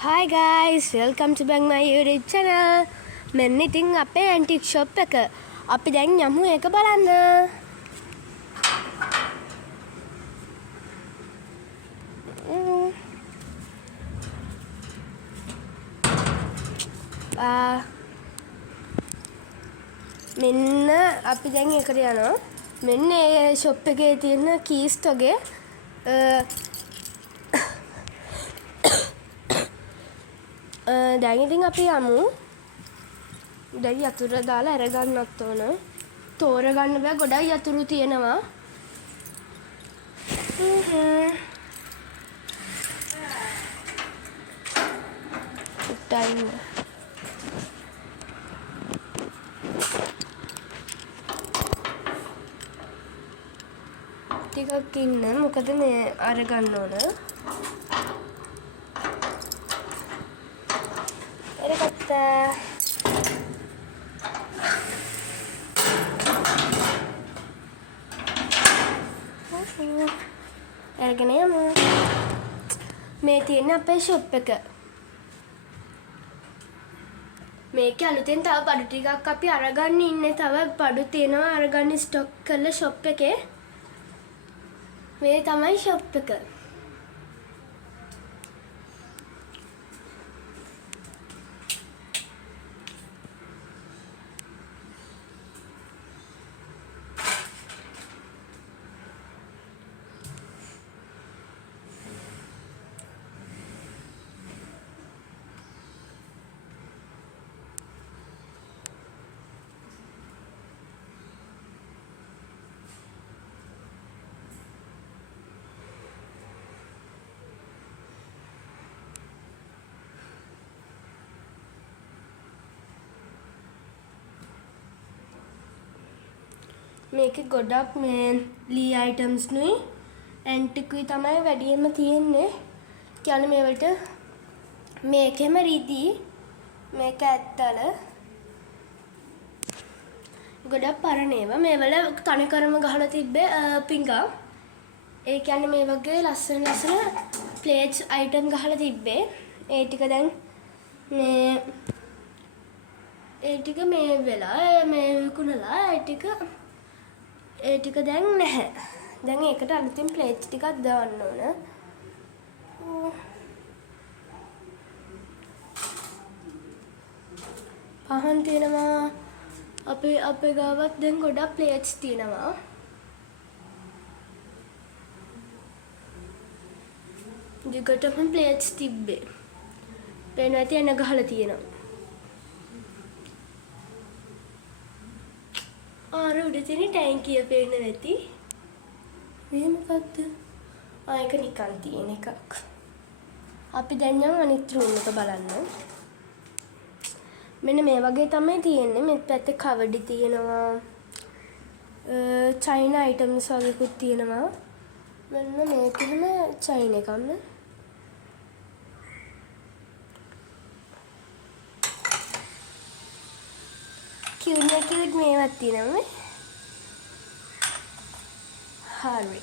Hi guys, welcome to back my YouTube channel. මෙන්න ඉතින් අපේ ඇන්ටික් ෂොප් එක. අපි දැන් යමු ඒක බලන්න. මෙන්න අපි දැන් ඒකට යනවා. මෙන්න ඒ ෂොප් එකේ තියෙන කීස් තොගේ දැන් ඉතින් අපි යමු. දැන් යතුර දාලා අරගන්නත් ඕන. තෝරගන්න බෑ ගොඩක් යතුරු තියෙනවා. ටයිම් ටිකක් ඉන්න මොකද මේ අරගන්න ඕන. එරගත්තා. අරගෙන යමු. මේ තියෙන අපේ ෂොප් එක. මේක අලුතෙන් තව බඩු ටිකක් අපි අරගන්න ඉන්නේ. තව බඩු තියෙනවා අරගන්න ස්ටොක් කරලා ෂොප් එකේ. මේ තමයි ෂොප් එක. මේක ගොඩක් මේ ලී අයිටම්ස් නුයි ඇන්ටිකුයි තමයි වැඩියෙන්ම තියෙන්නේ. කියන්නේ මේවට මේකෙම රිදී මේක ඇත්තල ගොඩක් පරණ ඒවා. මේවල තනිකරම ගහලා තිබ්බේ පිඟා. ඒ කියන්නේ මේ වගේ ලස්සන ප්ලේට්ස් අයිටම් ගහලා තිබ්බේ. ඒ ටික දැන් මේ ඒ ටික මේ වෙලා මේ විකුණලා ඒ ටික දැන් නැහැ. දැන් ඒකට අලුතින් ප්ලේට්ස් ටිකක් දාන්න ඕන. පහන් තියෙනවා. අපේ ගාවත් දැන් ගොඩක් ප්ලේට්ස් තියෙනවා. දිගටම ප්ලේට්ස් තිබ්බේ. පේනවා ඇති එන ගහලා තියෙනවා. ආර උඩ තියෙන ටැංකිය පේන්න නැති. මේ මොකද්ද? ඒක නිකන් තියෙන එකක්. අපි දැන් යමු අනිත් රූම් එක බලන්න. මෙන්න මේ වගේ තමයි තියෙන්නේ. මේ පැත්තේ කවඩි තියෙනවා. චයිනා අයිටම්ස් වගේකුත් තියෙනවා. මෙන්න මේක එහෙම චයින එකක්ම. කියුට් මේවත් තියෙනවා. හරි.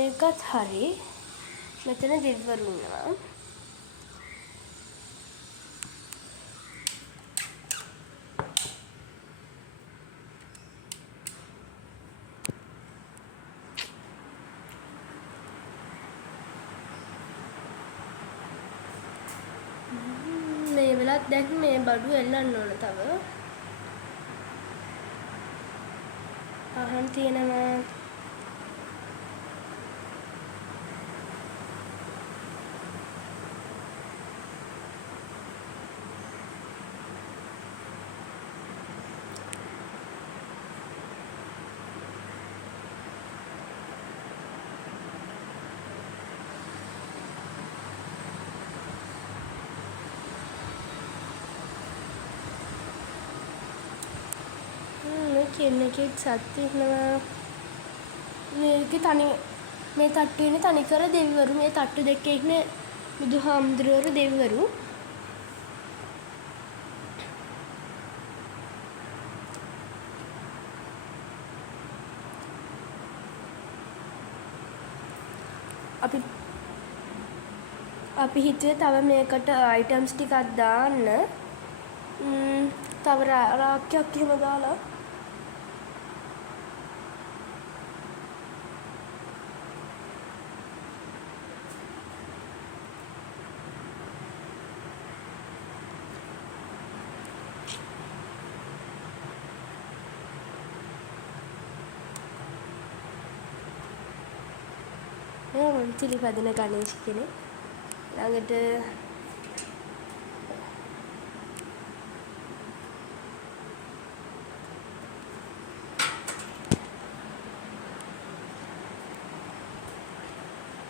ඒකත් හරි. මෙතන දෙවිවරු ඉන්නවා. මේ වෙලත් දැන් මේ බඩු එල්ලන්න ඕන තව. අහන් තියෙනවා. කෙනෙක්ගේ සත් ඉන්නවා. මේකේ මේ තට්ටු ඉන්නේ තනිකර දෙවිවරු. මේ තට්ටු දෙකේ ඉන්නේ බුදුහාමුදුරුවෝ දෙවිවරු. අපි හිතුවේ තව මේකට අයිටම්ස් ටිකක් දාන්න. තව රාක්කයක් එහෙම දාලා චිලි පදින ගණේෂ් කෙනෙක් ළඟට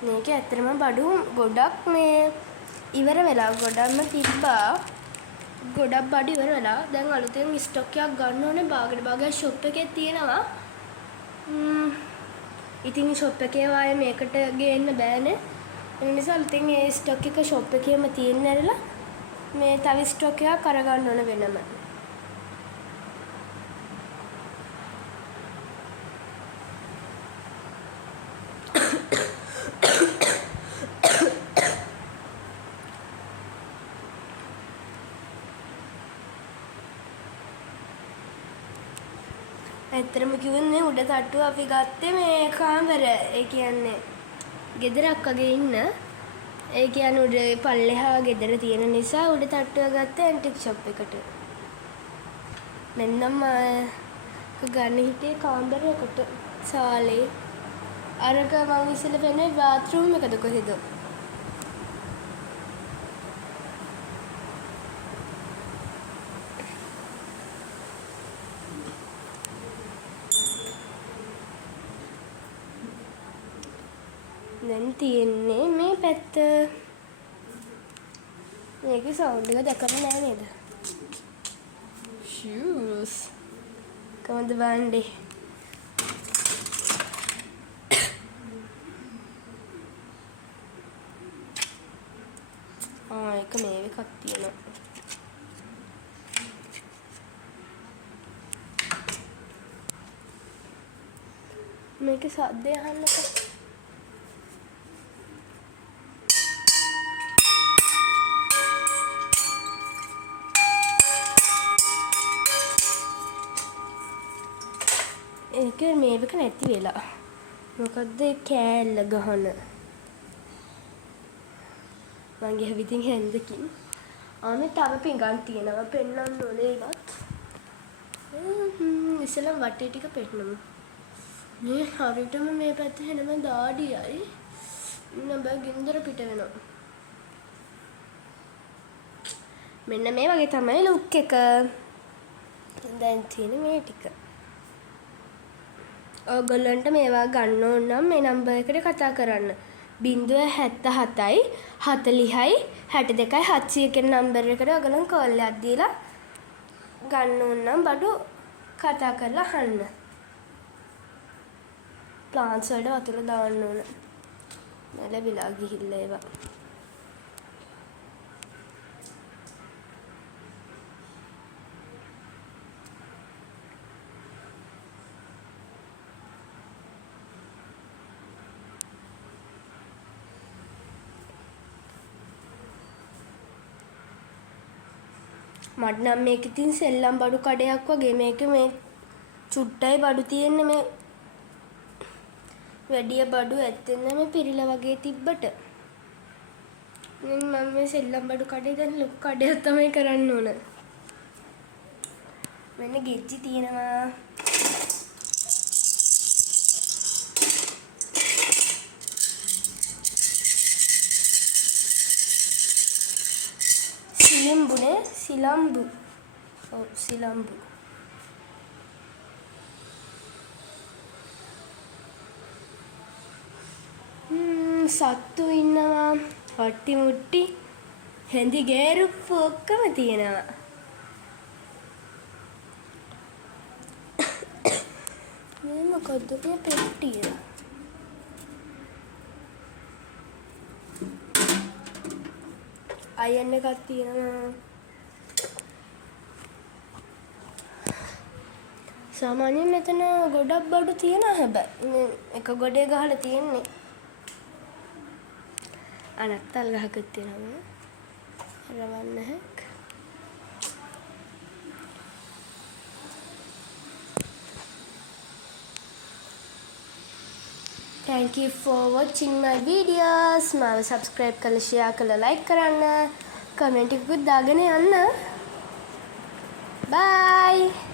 මේක ඇත්තටම බඩු ගොඩක් මේ ඉවර වෙලා ගොඩක්ම තිබ්බා. ගොඩක් බඩු ඉවර වෙලා දැන් අලුතෙන් ස්ටොක් එකක් ගන්න ඕනේ. භාගයට ෂොප් එකේ තියෙනවා. ඉතින් ෂොප් එකේ වායේ මේකට ගේන්න බෑනේ. ඒ නිසා අලුතෙන් මේ ස්ටොක් එක ෂොප් එකේම තියෙන්න ඇරලා මේ තව ස්ටොක් එකක් අරගන්න ඕන වෙනම. ඇත්තටම කිව්වොත් මේ උඩ තට්ටුව අපි ගත්තේ මේ කාමර. ඒ කියන්නේ ගෙදරක් වගේ ඉන්න. ඒ කියන්නේ උඩ පල්ලෙහා ගෙදර තියෙන නිසා උඩ තට්ටුව ගත්තේ ඇන්ටික් ෂොප් එකට. මෙන්නම් ගන්න හිටියේ කාමරයකට සාලේ. අරක මං ඉස්සෙල්ලා පෙන්නේ බාත්රූම් එකද කොහෙද? දැන් තියෙන්නේ මේ පැත්ත. මේකේ සවුන්ඩ් එක දැකලා නෑ නේද? shoes කොහොමද බණ්ඩේ? එක මේ එකක් තියෙනවා. මේකේ සද්දය අහන්නකෝ. ඒක මේක නැති වෙලා. මොකද්ද කෑල්ල ගහන. මගේ හැවිතින් හැන්දකින්. ආමේ තව පිඟන් තියෙනවා පෙන්නන්න ඕනේ ඒවත්. ඉස්සෙල්ලා වටේ ටික පෙන්නමු. මේ හරියටම මේ පැත්තේ එනම දාඩියයි. නබ ගින්දර පිට වෙනවා. මෙන්න මේ වගේ තමයි ලුක් එක. දැන් තියෙන මේ ටික. ඔයගොල්ලන්ට මේවා ගන්න ඕන නම් මේ නම්බර් එකට කතා කරන්න. 077යි 40යි 62යි 700 කියන නම්බර් එකට ඔයගොල්ලන් කෝල් එකක් දීලා ගන්න ඕන නම් බඩු කතා කරලා අහන්න. ප්ලාන්ට්ස් වලට වතුර දාන්න ඕන. ලැබිලා ගිහිල්ලා ඒවා. මට නම් මේක ඉතින් සෙල්ලම් බඩු කඩයක් වගේ. මේක මේ චුට්ටයි බඩු තියෙන්නේ. මේ වැඩිය බඩු ඇත්තෙන් මේ පිරිලා වගේ තිබ්බට මම මේ සෙල්ලම් බඩු කඩේ දැන් ලොකු කඩයක් තමයි කරන්න ඕන. මෙන්න ගෙජ්ජි තියෙනවා. සිලිම්බුනේ සිලම්බු. ඔව් සිලම්බු. සත්තු ඉන්නවා. හට්ටි මුට්ටි හැඳි ගෑරුප්පු ඔක්කොම තියෙනවා. මේ මොකද්ද මේ පෙට්ටිය? අයන් එකක් තියෙනවා. සාමාන්‍යයෙන් මෙතන ගොඩක් බඩු තියෙනවා. හැබැයි එක ගොඩේ ගහලා තියෙන්නේ. අනත්තල් ගහකුත් තියෙනවා. රවන්න හැක්. Thank you for watching my videos. මාව subscribe කරලා share කරලා like කරන්න. comment එකකුත් දාගෙන යන්න. Bye.